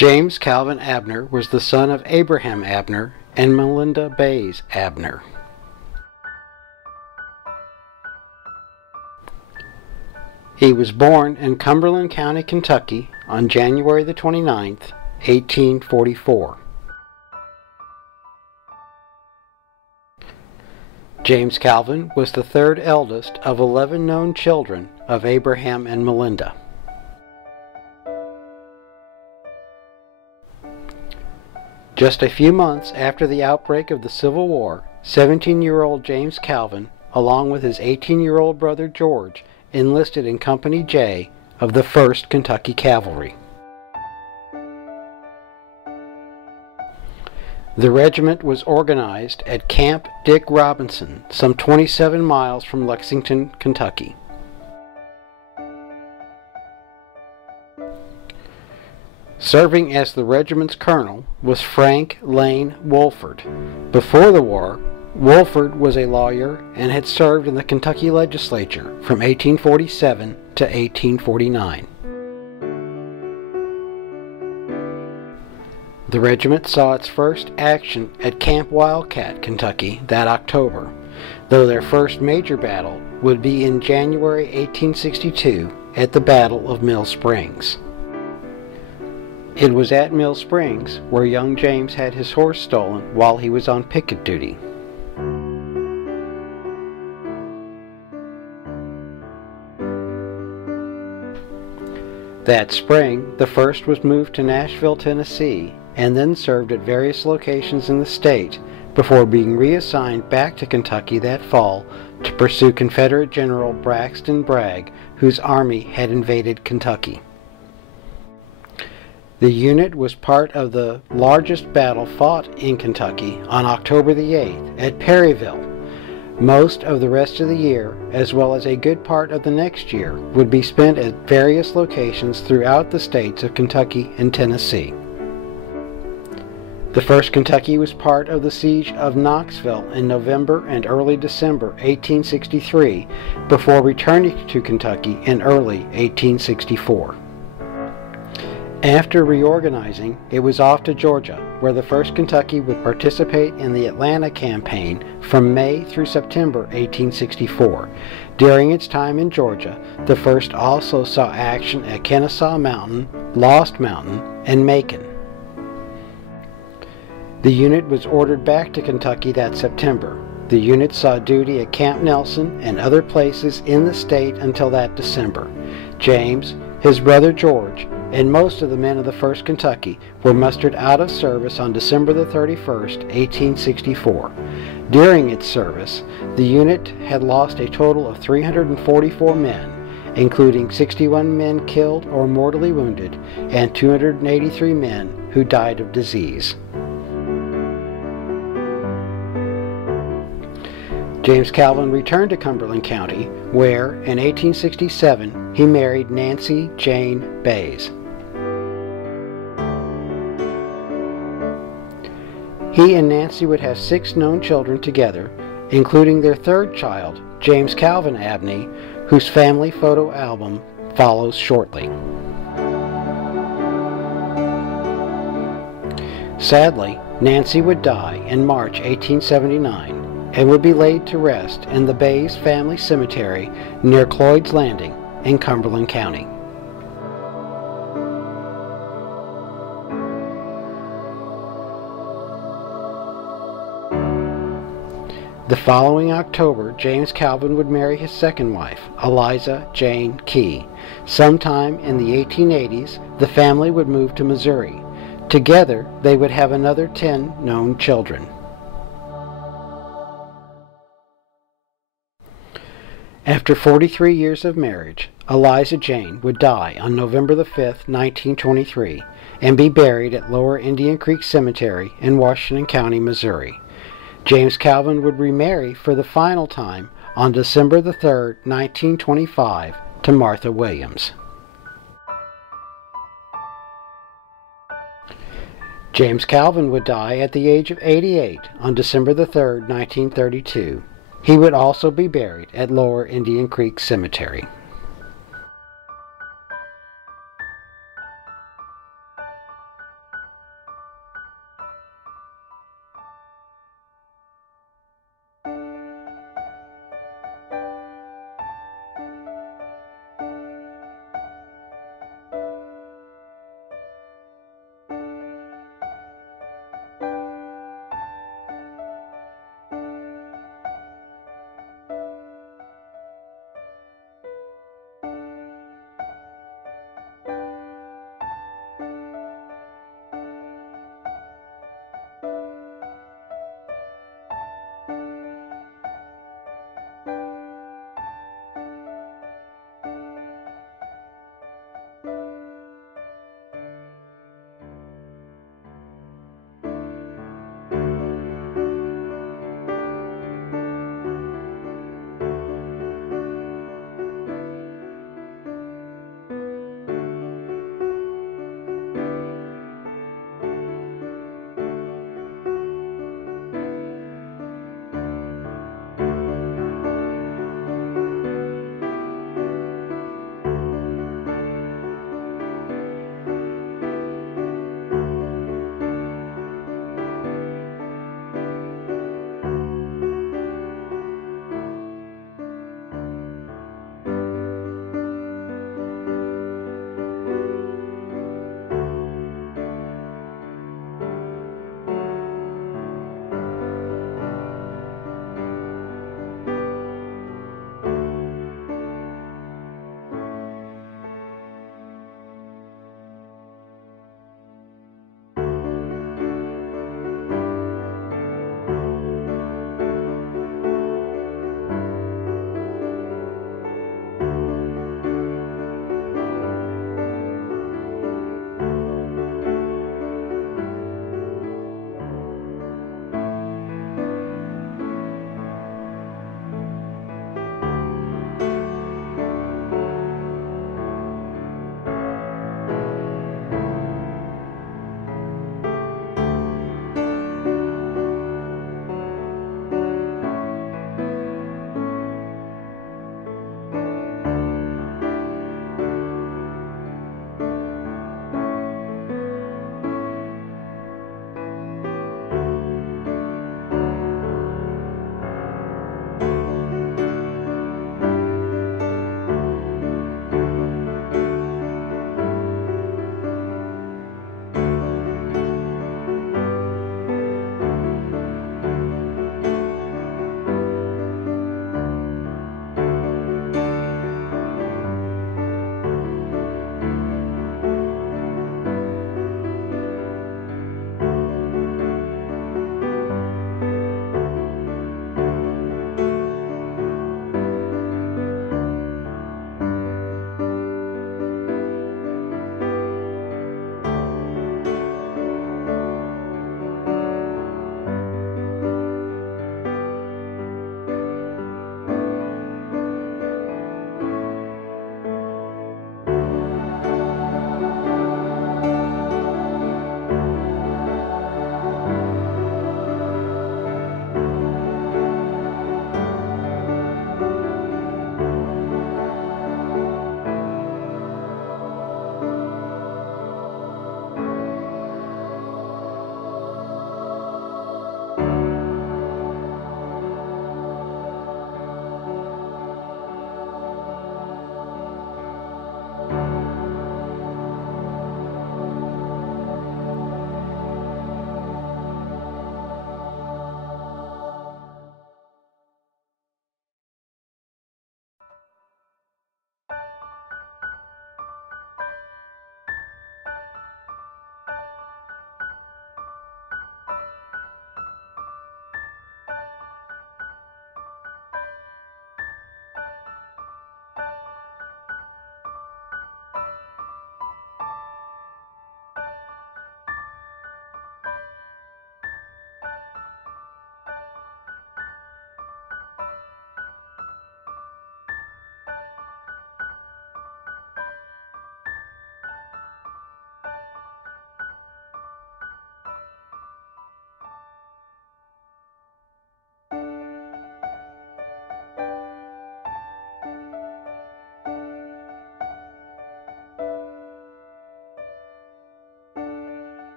James Calvin Abner was the son of Abraham Abner and Melinda Bays Abner. He was born in Cumberland County, Kentucky on January the 29th, 1844. James Calvin was the third eldest of 11 known children of Abraham and Melinda. Just a few months after the outbreak of the Civil War, 17-year-old James Calvin, along with his 18-year-old brother George, enlisted in Company J of the 1st Kentucky Cavalry. The regiment was organized at Camp Dick Robinson, some 27 miles from Lexington, Kentucky. Serving as the regiment's colonel was Frank Lane Wolford. Before the war, Wolford was a lawyer and had served in the Kentucky legislature from 1847 to 1849. The regiment saw its first action at Camp Wildcat, Kentucky, that October, though their first major battle would be in January 1862 at the Battle of Mill Springs. It was at Mill Springs where young James had his horse stolen while he was on picket duty. That spring, the 1st was moved to Nashville, Tennessee, and then served at various locations in the state before being reassigned back to Kentucky that fall to pursue Confederate General Braxton Bragg, whose army had invaded Kentucky. The unit was part of the largest battle fought in Kentucky on October the 8th at Perryville. Most of the rest of the year, as well as a good part of the next year, would be spent at various locations throughout the states of Kentucky and Tennessee. The 1st Kentucky was part of the siege of Knoxville in November and early December 1863, before returning to Kentucky in early 1864. After reorganizing, it was off to Georgia, where the 1st Kentucky would participate in the Atlanta campaign from May through September 1864. During its time in Georgia, the 1st also saw action at Kennesaw Mountain, Lost Mountain, and Macon. The unit was ordered back to Kentucky that September. The unit saw duty at Camp Nelson and other places in the state until that December. James, his brother George, and most of the men of the 1st Kentucky were mustered out of service on December the 31st, 1864. During its service, the unit had lost a total of 344 men, including 61 men killed or mortally wounded, and 283 men who died of disease. James Calvin returned to Cumberland County, where, in 1867, he married Nancy Jane Bays. He and Nancy would have 6 known children together, including their 3rd child, James Calvin Abney, whose family photo album follows shortly. Sadly, Nancy would die in March 1879 and would be laid to rest in the Bays family cemetery near Cloyd's Landing in Cumberland County. The following October, James Calvin would marry his 2nd wife, Eliza Jane Key. Sometime in the 1880s, the family would move to Missouri. Together, they would have another 10 known children. After 43 years of marriage, Eliza Jane would die on November the 5th, 1923, and be buried at Lower Indian Creek Cemetery in Washington County, Missouri. James Calvin would remarry for the final time on December the 3rd, 1925, to Martha Williams. James Calvin would die at the age of 88 on December the 3rd, 1932. He would also be buried at Lower Indian Creek Cemetery.